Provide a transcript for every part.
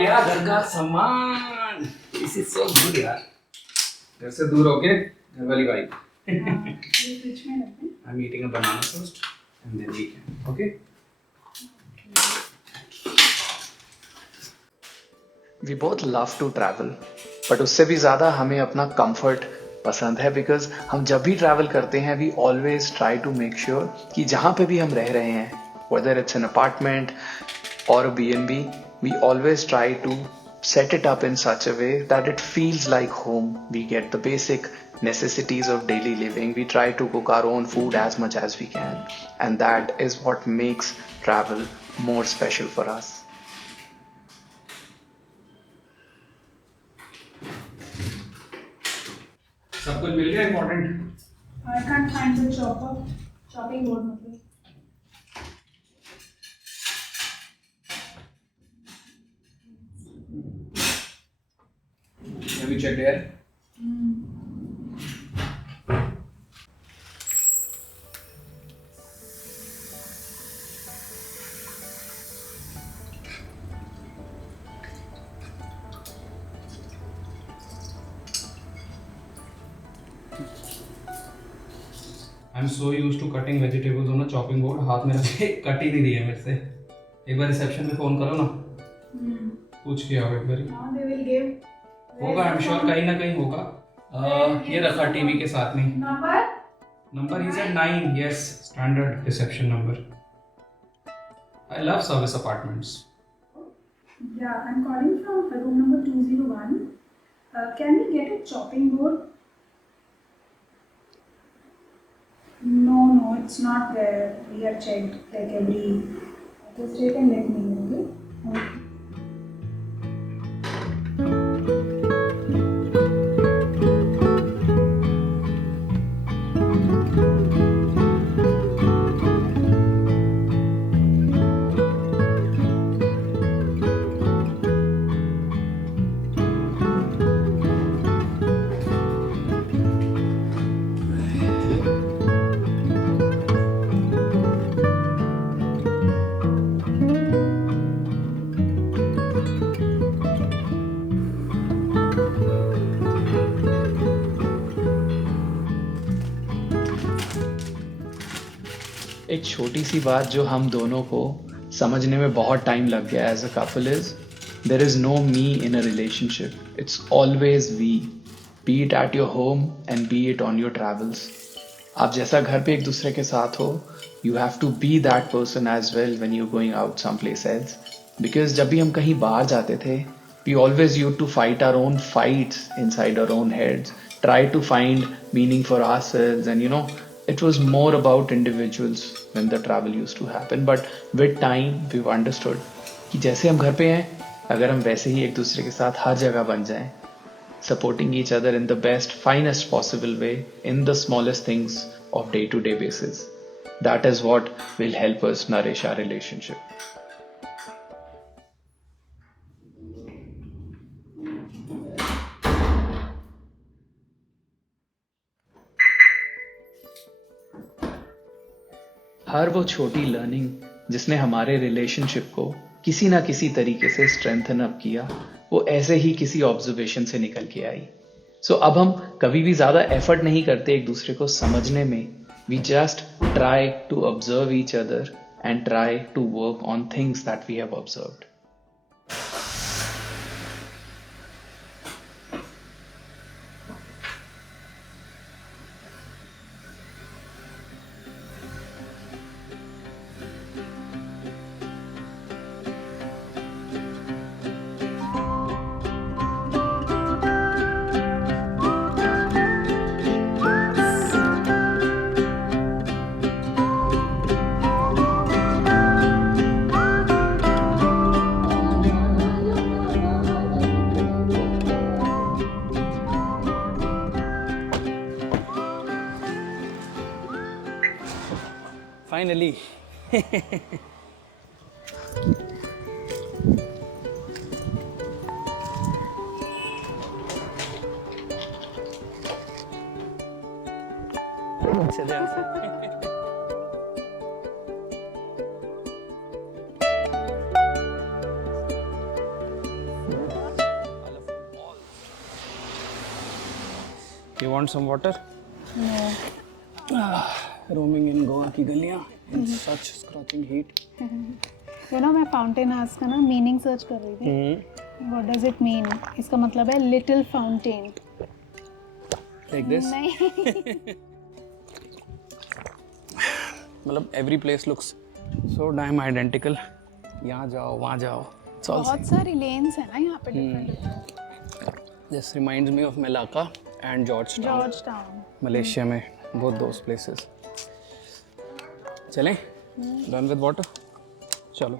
गया घर का सामान। दिस इज सो गुड यार। घर से दूर होके घर वाली bike. I'm eating a banana first and then we can. Okay? We both love to travel, but उससे भी ज़्यादा हमें अपना comfort पसंद है because हम जब भी travel करते हैं we always try to make sure कि जहाँ पे भी हम रह रहे हैं, whether it's an apartment or a B&B, we always try to set it up in such a way that it feels like home. We get the basic necessities of daily living. We try to cook our own food as much as we can, and that is what makes travel more special for us. सब कुछ मिल गया important. I can't find the chopping board मतलब। Have you checked here? I'm so used to cutting vegetables on a chopping board. हाथ में रख के cut ही नहीं रही है मेरे से। एक बार रिसेप्शन में फोन करो ना, पूछ के आओ एक बार। Now they will give। होगा, I'm sure कहीं ना कहीं होगा। ये रखा टीवी के साथ में। Number is at 9. Yes, standard reception number. I love service apartments. Yeah, I'm calling from room number 201. Can we get a chopping board? No, it's not there. We have checked like every. Just take and let me know, okay? एक छोटी सी बात जो हम दोनों को समझने में बहुत टाइम लग गया as a couple is there is no me in a relationship, it's always we, be it at your home and be it on your travels. आप जैसा घर पे एक दूसरे के साथ हो, you have to be that person as well when you going out some place else. Because जब भी हम कहीं बाहर जाते थे, we always use to fight our own fights inside our own heads, try to find meaning for ourselves, and it was more about individuals when the travel used to happen. But with time we've understood कि जैसे हम घर पे हैं, अगर हम वैसे ही एक दूसरे के साथ हर जगह बन जाएं, supporting each other in the best finest possible way in the smallest things of day to day basis, that is what will help us nourish our relationship. हर वो छोटी लर्निंग जिसने हमारे रिलेशनशिप को किसी ना किसी तरीके से स्ट्रेंथन अप किया, वो ऐसे ही किसी ऑब्जर्वेशन से निकल के आई. सो अब हम कभी भी ज्यादा एफर्ट नहीं करते एक दूसरे को समझने में. We just try to observe each other and try to work on things that we have observed. Finally. ध्यान से. You want some water? No. Roaming in Goa की गलियाँ in such scorching heat. You know, मैं fountain house का ना meaning search कर रही थी. What does it mean? इसका मतलब है लिटिल फाउंटेन. Like this? नहीं. मतलब every place looks so damn identical. यहाँ जाओ वहाँ जाओ. It's all बहुत सारी लेन्स है ना यहाँ पे different. This reminds me of Malacca and Georgetown. Georgetown. Malaysia में both those places. चलें? Done with water? चलो.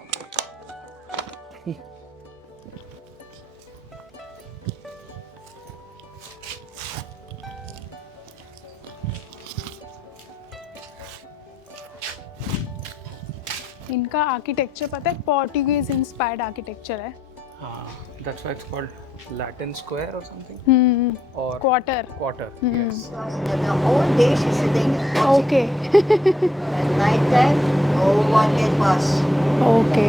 इनका आर्किटेक्चर पता है पोर्टुगीज इंस्पायर्ड आर्किटेक्चर है. हाँ, that's why it's called Latin Square or something. Or quarter. Quarter. Yes. The whole day she's sitting in watching. Okay. At night time, no one can pass. Okay.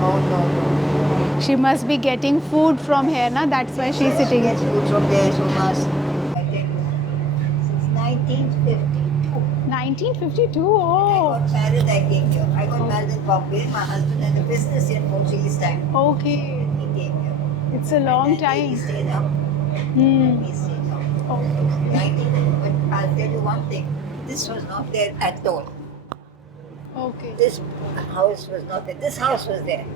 No, no, no. She must be getting food from here, na? That's why she's She sitting. gets food from there, so must. I think since 1952. 1952. I Oh. got married, I came here. I got married in Bombay. My husband had a business in Portuguese time. Okay. He came here. It's a long And then time. he stayed up. Hmm. He stayed up. Okay. 19, but I'll tell you one thing. This was not there at all. Okay. This house was not there. This house was there.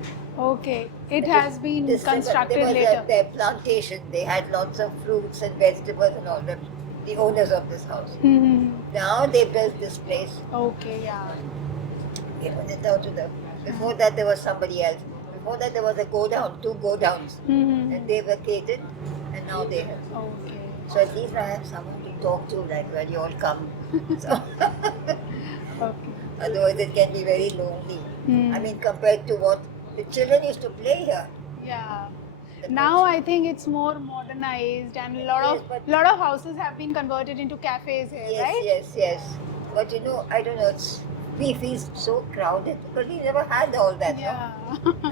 Okay. It has been This- constructed there was later. their plantation. They had lots of fruits and vegetables and all that. The owners of this house. Hmm. Now they built this place. Okay. Yeah. Given it out to them. Before that there was somebody else. Before that there was a go down, 2 go downs. Hmm. And they vacated and now they have. Okay. So at least I have someone to talk to, like when you all come. So Okay. otherwise it can be very lonely. Hmm. I mean compared to what the children used to play here. Yeah. The Now I think it's more modernized and a lot Yes, of but- lot of houses have been converted into cafes here, Yes, right? yes, yes. But you know, I don't know, we feel so crowded because we never had all that. No? Yeah.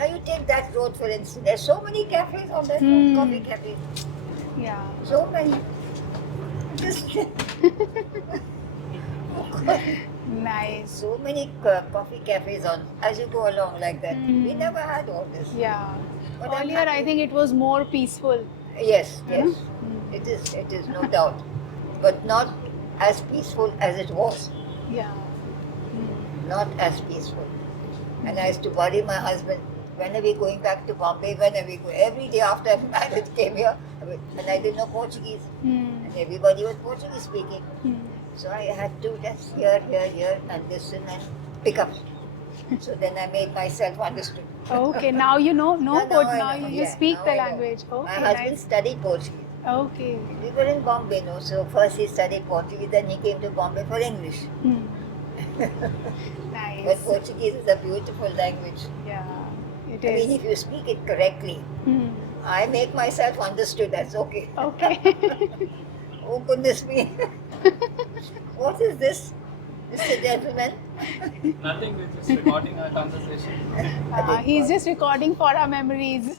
Now you take that road for instance, there's so many cafes on that road, Hmm. coffee cafes, Yeah. so many. Just Nice. so many coffee cafes on as you go along like that. We Hmm. never had all this. Yeah. But I'm Earlier, I happy. think it was more peaceful. Yes, yes, Hmm. it is no doubt, but not as peaceful as it was. Yeah. Hmm. Not as peaceful. And I used to worry my husband, when are we going back to Bombay? When are we going? Every day after I married came here, and I didn't know Portuguese, Hmm. and everybody was Portuguese speaking. Hmm. So I had to just hear, and listen and pick up. So then I made myself understood. Okay, now you know. No, Now I now know, you yeah, speak now the I know. language. My Okay, husband nice. studied Portuguese. Okay. We were in Bombay, no? So first he studied Portuguese, then he came to Bombay for English. Hmm. But Nice. Portuguese is a beautiful language. Yeah, it I mean, is. if you speak it correctly, Hmm. I make myself understood. That's okay. Okay. Oh goodness me! What is this, Mr. Gentleman? Nothing, we're just recording our conversation. He's just recording for our memories.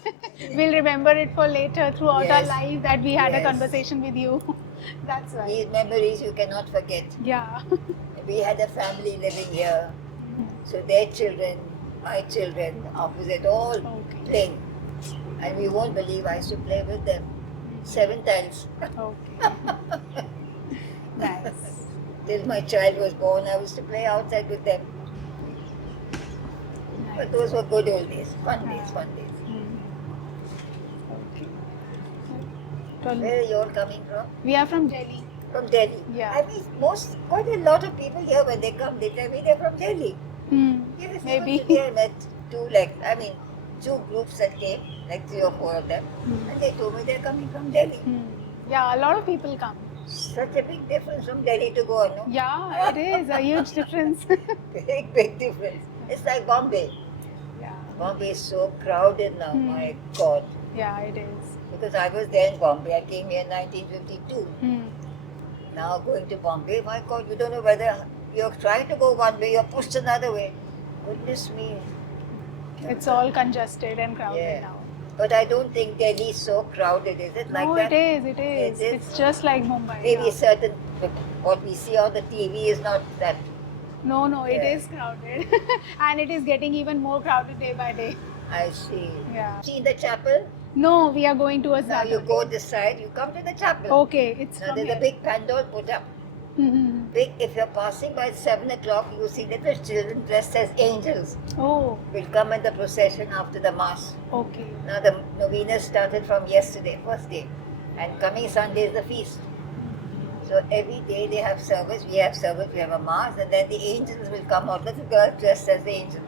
We'll remember it for later throughout our Yes. life that we had a Yes. conversation with you. That's right. These memories you cannot forget. Yeah. We had a family living here, so their children, my children, opposite, all Okay. playing, and we won't believe I used to play with them 7 times. Okay. Nice. Till my child was born, I used to play outside with them. But those were good old days, fun days, fun days. Okay. Where are you all coming from? We are from Delhi. From Delhi. Yeah. I mean, quite a lot of people here when they come, they tell me they're from Delhi. Hmm. Yes, Maybe. even today I met two groups that came, like 3 or 4 of them, and they told me they're coming from Delhi. Hmm. Yeah, a lot of people come. Such a big difference from Delhi to Goa, no? Yeah, it is a huge difference. Big difference. It's like Bombay. Yeah. Bombay is so crowded now, my God. Yeah, it is. Because I was there in Bombay, I came here in 1952. Hmm. Now going to Bombay, my God, you don't know whether you're trying to go one way, you're pushed another way. Goodness me. It's all congested and crowded Yeah. now. But I don't think Delhi is so crowded, is it? Like No, that? it is. It is. It is? It's just like Mumbai. Maybe yeah. certain, what we see on the TV is not that. No, it Yeah. is crowded, and it is getting even more crowded day by day. I see. Yeah. See the chapel? No, we are going towards Now that. you only. go this side, you come to the chapel. Okay, it's Now from there's a here. big pandal put up. Mhm. Big, if you're passing by 7 o'clock, you see little children dressed as angels Oh, will come in the procession after the mass. okay. Now the novena started from yesterday, first day, and coming Sunday is the feast. So every day they have service, we have a mass, and then the angels will come out, little girls dressed as the angels.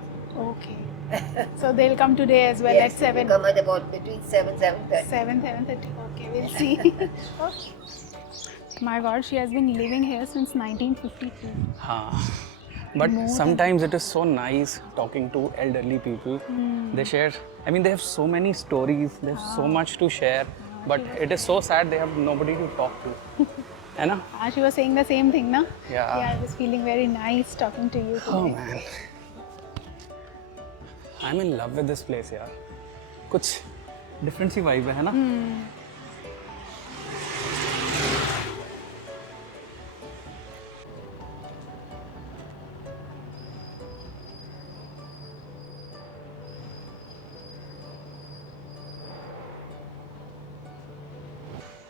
Okay. So they'll come today as well Yes, at they 7. come at about between 7:30. 7:30. Okay, we'll see. Okay. My God, she has been living here since 1952. हाँ. But More than- sometimes it is so nice talking to elderly people. They share, I mean, they have so many stories, they have so much to share, but it is so sad they have nobody to talk to. है ना? She was saying the same thing, na? Yeah. Yeah, I was feeling very nice talking to you Oh today. man. I'm in love with this place यार. कुछ different सी vibe है ना?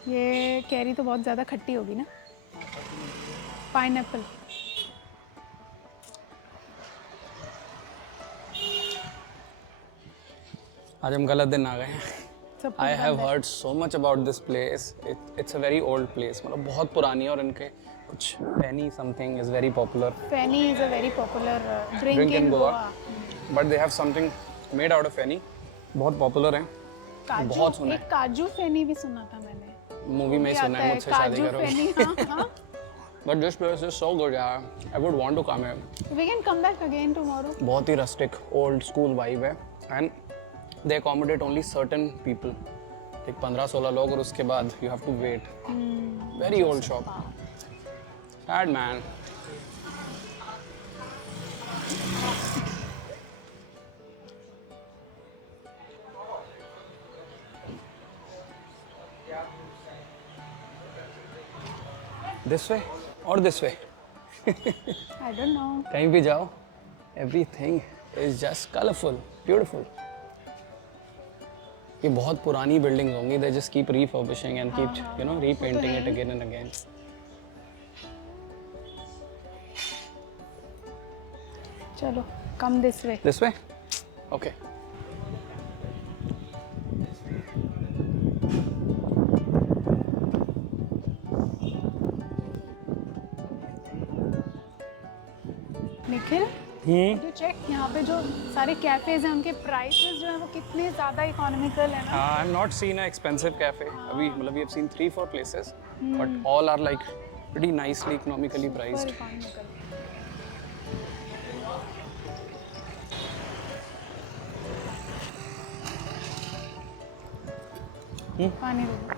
ये carry तो बहुत ज़्यादा खट्टी होगी ना? पाइनएप्पल. आज हम गलत दिन आ गए हैं. सब I कुछ have बंद है. heard so much about this place. It's a very old place. मतलब बहुत पुरानी है और इनके कुछ penny something is very popular. Feni is a very popular drink, Drink in in Goa. Goa. But they have something made out of penny. बहुत popular है. काजू, बहुत सुना एक काजू फेनी भी सुना था मैंने. मूवी में ही सुना है मुझसे शादी काजू करोगे. फेनी. हाँ. But this place is so good यार. I would want to come here. We can come back again tomorrow. बहुत ही rustic, old school vibe है. And they accommodate only certain people. एक 15-16 लोग और उसके बाद you have to wait. Very old shop. Sad man. This way or this way? I don't know. कहीं भी जाओ, everything is just colorful, beautiful. ये बहुत पुरानी buildings होंगी. They just keep refurbishing and keep, you know, repainting it again and again. चलो, come this way. This way? Okay. Nikhil, you check यहाँ पे जो सारे कैफेज हैं उनके प्राइसेस जो हैं वो कितने ज़्यादा इकोनॉमिकल है ना. I've not seen an expensive cafe. अभी मतलब we have seen 3-4 places, but all are like pretty nicely economically priced. पर economical. पानी दे दो.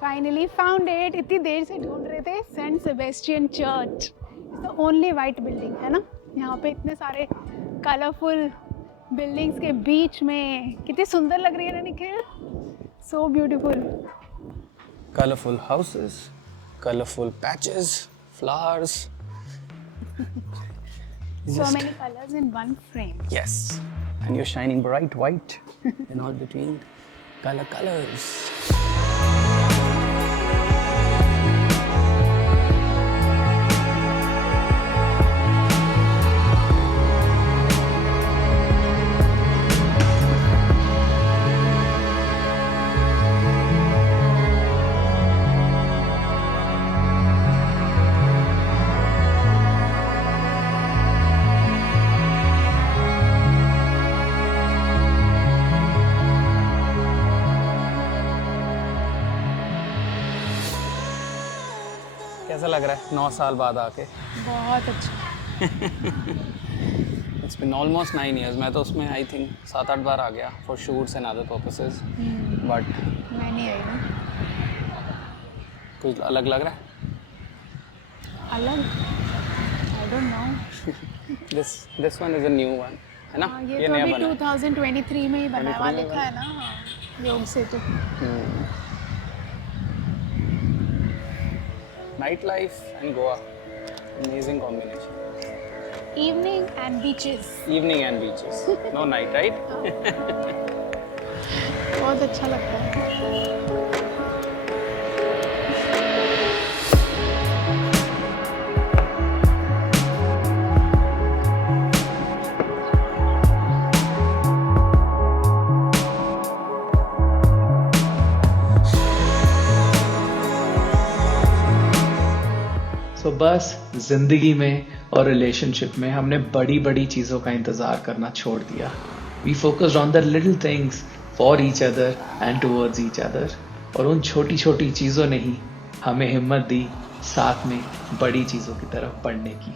Finally found it. इतनी देर से ढूंढ रहे थे. Saint Sebastian Church. It's the only white building है ना. यहाँ पे इतने सारे कलरफुल बिल्डिंग्स के बीच में कितनी सुंदर लग रही है ना Nikhil. So beautiful. Colorful houses, colorful patches, flowers. So many colors in one frame. Yes, and you're shining bright white in all between colors. कैसा लग रहा है 9 साल बाद आके? बहुत अच्छा. It's been almost 9 years. मैं तो उसमें I think 7-8 बार आ गया for shoots and other purposes. But मैं नहीं आई ना. कुछ अलग लग रहा है? अलग. I I don't know. This one is a new one, है ना? ये तो नया अभी बना है। 2023 में ही बना है, वहाँ 23 में लिखा है ना, हाँ, Yog Setu. Night life and Goa, amazing combination. Evening and beaches, evening and beaches, no night, right? बहुत अच्छा लगता है। तो बस जिंदगी में और रिलेशनशिप में हमने बड़ी बड़ी चीज़ों का इंतज़ार करना छोड़ दिया. We focused on the little things for each other and towards each other. और उन छोटी छोटी चीज़ों ने ही हमें हिम्मत दी साथ में बड़ी चीज़ों की तरफ बढ़ने की.